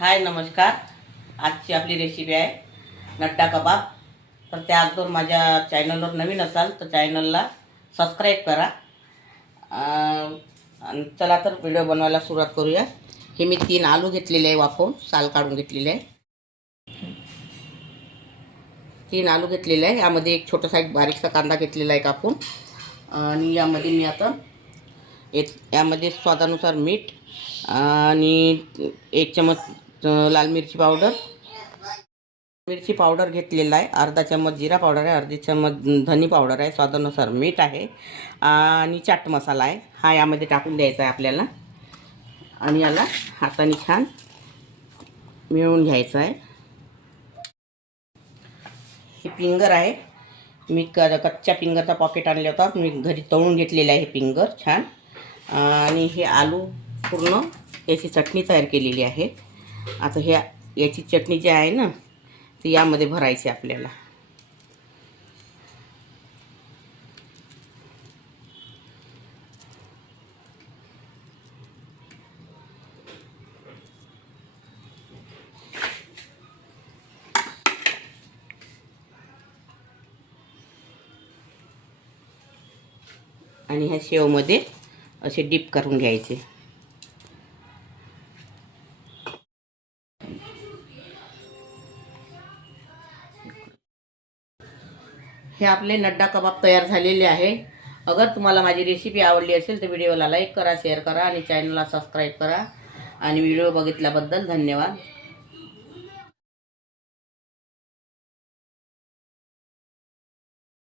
हाय नमस्कार. आजची आपली रेसिपी आहे नड्डा कबाब. तर त्या अगोदर माझ्या चॅनलवर नवीन असाल तर चॅनलला सबस्क्राईब करा. आणि चला तर व्हिडिओ बनवायला सुरुवात करूया. हे मी 3 आलू घेतलेले आहे, वाफवून साल काढून घेतलेले आहे. 3 आलू घेतलेले आहे. यामध्ये एक छोटासा एक बारीकसा कांदा घेतलेला आहे कापून. आणि यामध्ये मी आता यामध्ये स्वादानुसार मीठ आणि 1 चमच लाल मिरची पावडर घेतलेला आहे. अर्धा चमच जिरा पावडर आहे, अर्धी चमच धनी पावडर आहे, स्वादानुसार मीठ आहे आणि चाट मसाला आहे. हा यामध्ये टाकून द्यायचा आहे आपल्याला आणि याला हाताने छान मिळवून घ्यायचं आहे. हे पिंगर आहे. मी कच्च्या पिंगरचा पॉकेट आणला होता, मी घरी तळून घेतलेला आहे हे पिंगर छान. आणि हे आलू पूर्ण याची चटणी तयार केलेली आहे. आता याची चटणी जी आहे ना ती यामध्ये भरायची आपल्याला. आणि ह्या शेवमध्ये असे डीप करून घ्यायचे. हे आपले नड्डा कबाब तयार झालेले आहे. अगर तुम्हाला माझी रेसिपी आवडली असेल तर व्हिडिओला लाईक करा, शेअर करा आणि चॅनलला सबस्क्राईब करा. आणि व्हिडिओ बघितल्याबद्दल धन्यवाद.